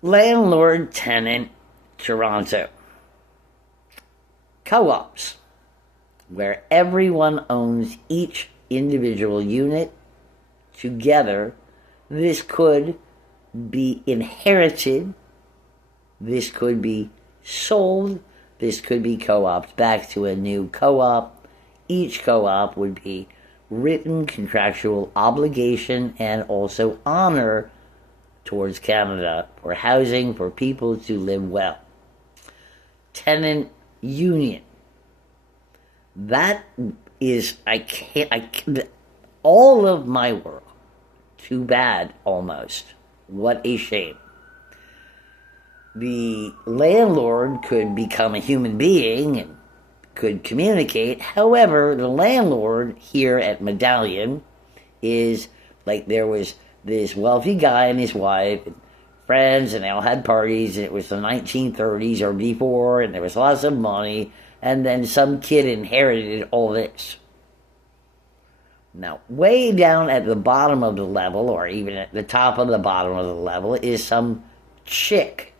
Landlord tenant Toronto. Co ops, where everyone owns each individual unit together. This could be inherited, this could be sold, this could be co opted back to a new co op. Each co op would be written contractual obligation and also honor towards Canada for housing for people to live well. Tenant union. That is, all of my work. Too bad, almost. What a shame. The landlord could become a human being and could communicate. However, the landlord here at Medallion is like there was this wealthy guy and his wife and friends, and they all had parties, and it was the 1930s or before, and there was lots of money, and then some kid inherited all this. Now, way down at the bottom of the level, or even at the top of the bottom of the level, is some chick,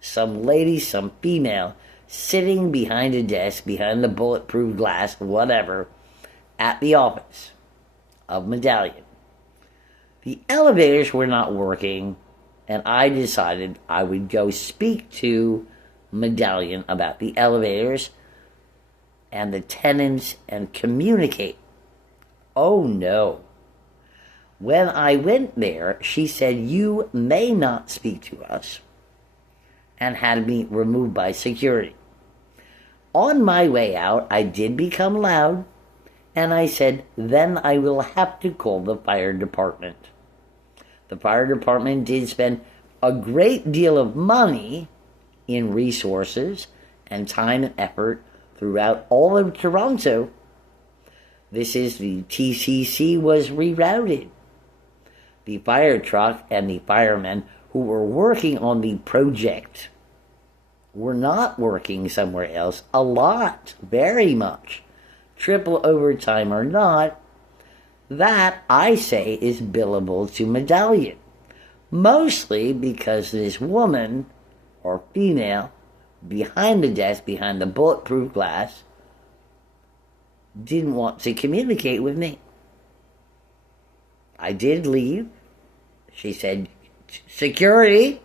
some lady, some female, sitting behind a desk, behind the bulletproof glass, whatever, at the office of Medallion. The elevators were not working, and I decided I would go speak to Medallion about the elevators and the tenants and communicate. Oh no. When I went there, she said, "You may not speak to us," and had me removed by security. On my way out, I did become loud, and I said, "Then I will have to call the fire department." The fire department did spend a great deal of money in resources and time and effort throughout all of Toronto. This is the TCC was rerouted. The fire truck and the firemen who were working on the project were not working somewhere else a lot, very much. Triple overtime or not, that, I say, is billable to Medallion. Mostly because this woman, or female, behind the desk, behind the bulletproof glass, didn't want to communicate with me. I did leave. She said, "Security."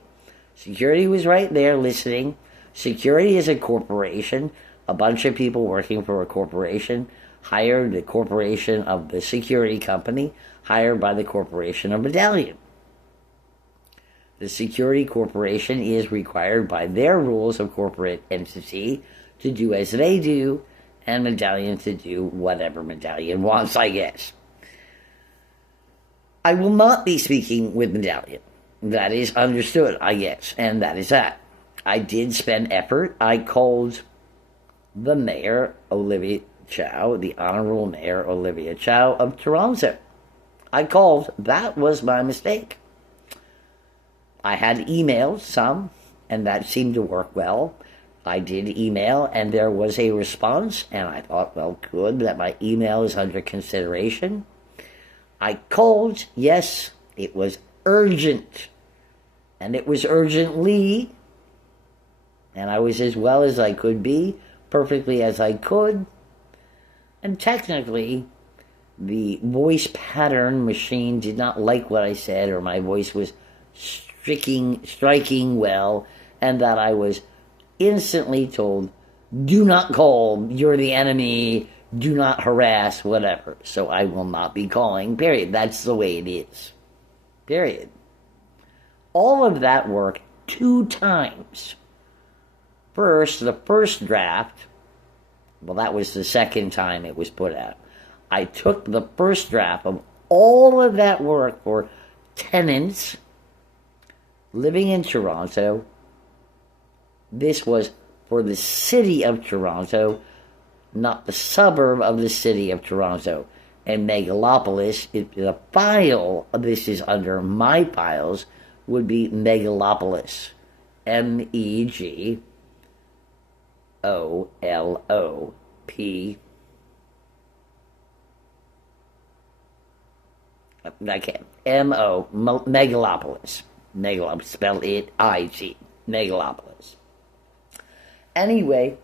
Security was right there listening. Security is a corporation. A bunch of people working for a corporation hired the corporation of the security company, hired by the corporation of Medallion. The security corporation is required by their rules of corporate entity to do as they do, and Medallion to do whatever Medallion wants, I guess. I will not be speaking with Medallion. That is understood, I guess, and that is that. I did spend effort. I called the mayor, Olivia Chow, the Honorable Mayor Olivia Chow of Toronto. I called. That was my mistake. I had emailed some, and that seemed to work well. I did email, and there was a response, and I thought, well, good, that my email is under consideration. I called. Yes, it was urgent, and it was urgently, and I was as well as I could be, perfectly as I could, and technically, the voice pattern machine did not like what I said, or my voice was striking well, and that I was instantly told, "Do not call, you're the enemy, do not harass," whatever. So I will not be calling, period. That's the way it is. Period. All of that work 2 times. First, the first draft, well, that was the second time it was put out. I took the first draft of all of that work for tenants living in Toronto. This was for the city of Toronto, not the suburb of the city of Toronto. And Megalopolis, the file, this is under my files, would be Megalopolis. MEGOLOP. I can't. Megalopolis. Megalopolis, spell it I-G, Megalopolis. Anyway,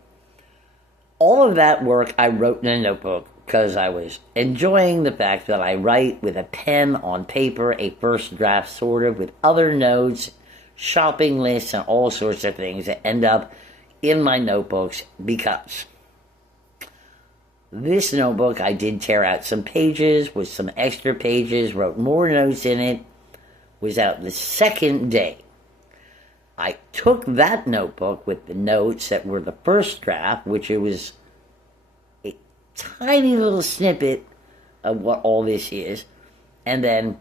all of that work I wrote in a notebook because I was enjoying the fact that I write with a pen on paper, a first draft sort of, with other notes, shopping lists, and all sorts of things that end up in my notebooks because this notebook, I did tear out some pages with some extra pages, wrote more notes in it, was out the second day. I took that notebook with the notes that were the first draft, which it was a tiny little snippet of what all this is, and then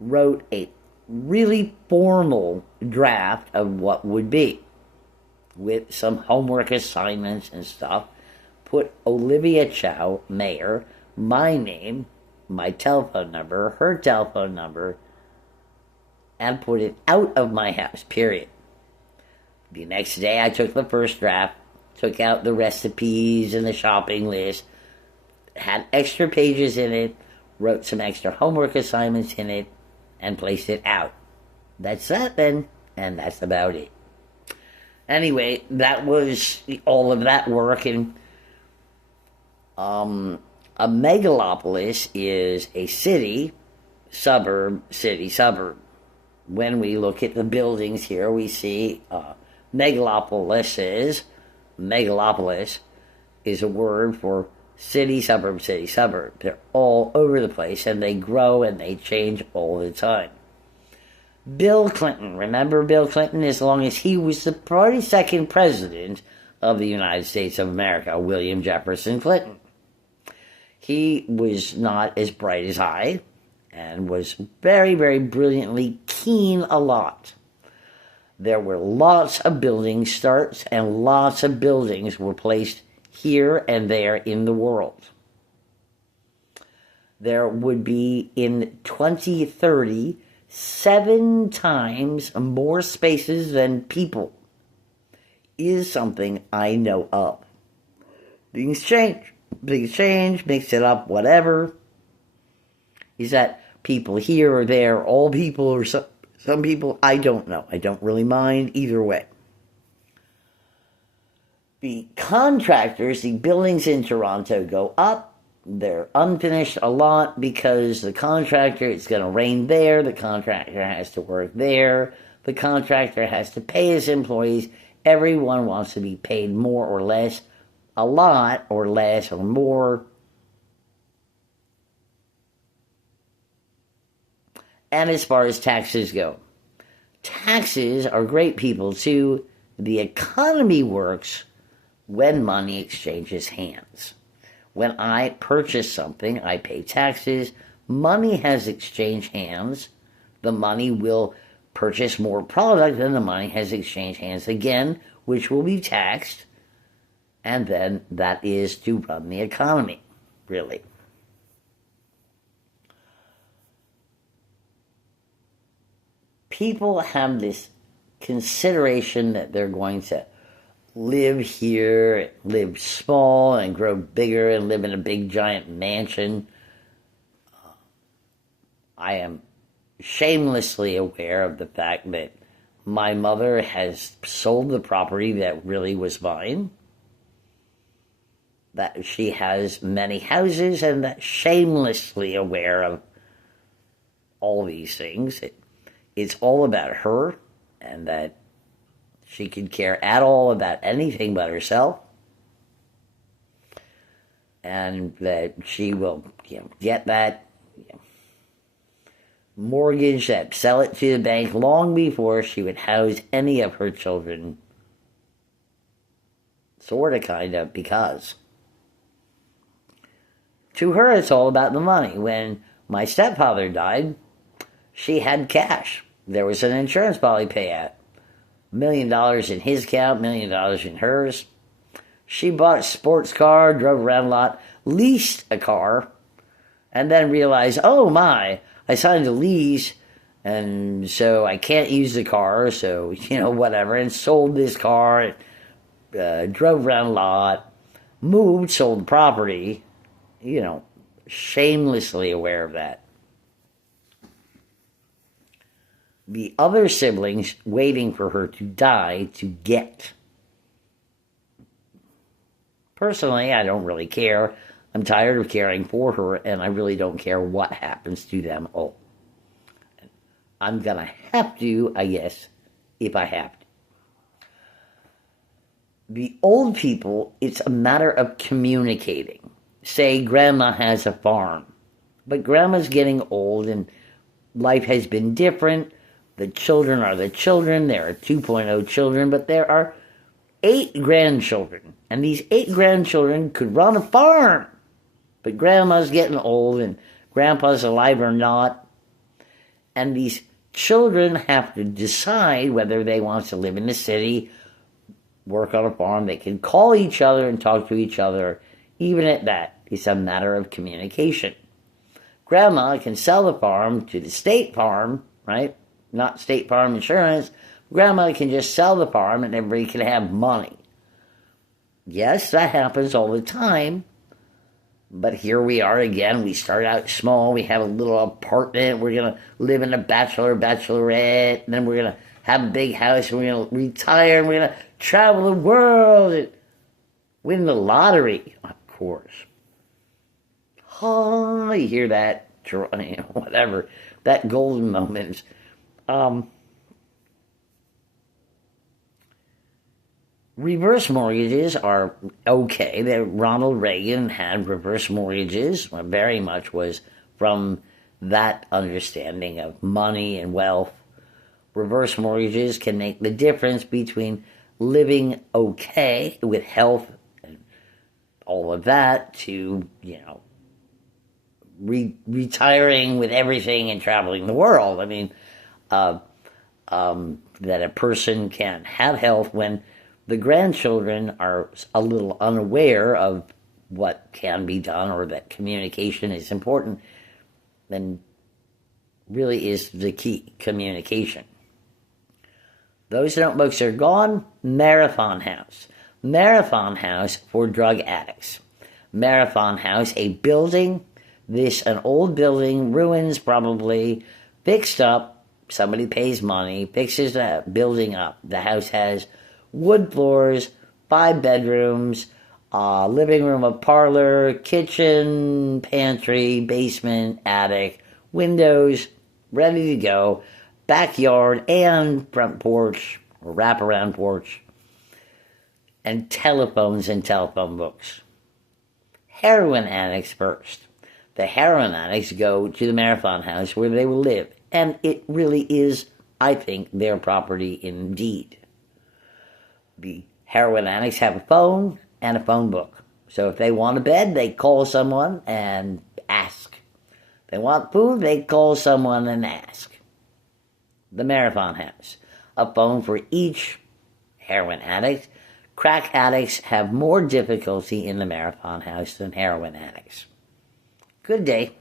wrote a really formal draft of what would be, with some homework assignments and stuff. Put Olivia Chow, mayor, my name, my telephone number, her telephone number, and put it out of my house, period. The next day I took the first draft, took out the recipes and the shopping list, had extra pages in it, wrote some extra homework assignments in it, and placed it out. That's that then, and that's about it. Anyway, that was all of that work, and a megalopolis is a city, suburb. When we look at the buildings here, we see megalopolis is a word for city, suburb. They're all over the place, and they grow and they change all the time. Bill Clinton, remember Bill Clinton? As long as he was the 42nd president of the United States of America, William Jefferson Clinton. He was not as bright as I, and was very, very brilliantly keen a lot. There were lots of building starts, and lots of buildings were placed here and there in the world. There would be, in 2030, 7 times more spaces than people. Is something I know of. Things change, mix it up, whatever. Is that people here or there, all people or some people? I don't know. I don't really mind either way. The contractors, the buildings in Toronto go up. They're unfinished a lot because the contractor, it's going to rain there. The contractor has to work there. The contractor has to pay his employees. Everyone wants to be paid more or less, a lot or less or more. And as far as taxes go, taxes are great people too. The economy works when money exchanges hands. When I purchase something, I pay taxes. Money has exchanged hands. The money will purchase more product, and the money has exchanged hands again, which will be taxed. And then that is to run the economy, really. People have this consideration that they're going to live here, live small, and grow bigger, and live in a big giant mansion. I am shamelessly aware of the fact that my mother has sold the property that really was mine, that she has many houses, and that shamelessly aware of all these things. It's all about her, and that she could care at all about anything but herself, and that she will, get that mortgage, that sell it to the bank long before she would house any of her children, sort of, kind of, because to her it's all about the money. When my stepfather died, she had cash. There was an insurance policy payout. $1 million in his account, $1 million in hers. She bought a sports car, drove around a lot, leased a car, and then realized, oh my, I signed a lease, and so I can't use the car, so, whatever, and sold this car, drove around a lot, moved, sold the property, shamelessly aware of that. the other siblings waiting for her to die to get. Personally, I don't really care. I'm tired of caring for her, and I really don't care what happens to them all. I'm going to have to, I guess, if I have to. The old people, it's a matter of communicating. Say Grandma has a farm, but Grandma's getting old and life has been different. The children are the children. There are 2.0 children, but there are 8 grandchildren. And these 8 grandchildren could run a farm. But Grandma's getting old and Grandpa's alive or not. And these children have to decide whether they want to live in the city, work on a farm. They can call each other and talk to each other. Even at that, it's a matter of communication. Grandma can sell the farm to the state farm, right? Not State Farm Insurance. Grandma can just sell the farm and everybody can have money. Yes, that happens all the time. But here we are again. We start out small. We have a little apartment. We're going to live in a bachelorette. And then we're going to have a big house. And we're going to retire. And we're going to travel the world. And win the lottery, of course. Oh, you hear that? Whatever. That golden moment. Reverse mortgages are okay. Ronald Reagan had reverse mortgages. Very much was from that understanding of money and wealth. Reverse mortgages can make the difference between living okay with health and all of that to, retiring with everything and traveling the world. I mean, that a person can have health when the grandchildren are a little unaware of what can be done or that communication is important, then really is the key, communication. Those notebooks are gone. Marathon House. Marathon House for drug addicts. Marathon House, a building, an old building, ruins probably, fixed up. Somebody pays money, fixes that building up. The house has wood floors, 5 bedrooms, living room, a parlor, kitchen, pantry, basement, attic, windows, ready to go, backyard and front porch, or wraparound porch, and telephones and telephone books. Heroin addicts first. The heroin addicts go to the Marathon House where they will live, and it really is, I think, their property indeed. The heroin addicts have a phone and a phone book. So if they want a bed, they call someone and ask. If they want food, they call someone and ask. The Marathon House. A phone for each heroin addict. Crack addicts have more difficulty in the Marathon House than heroin addicts. Good day.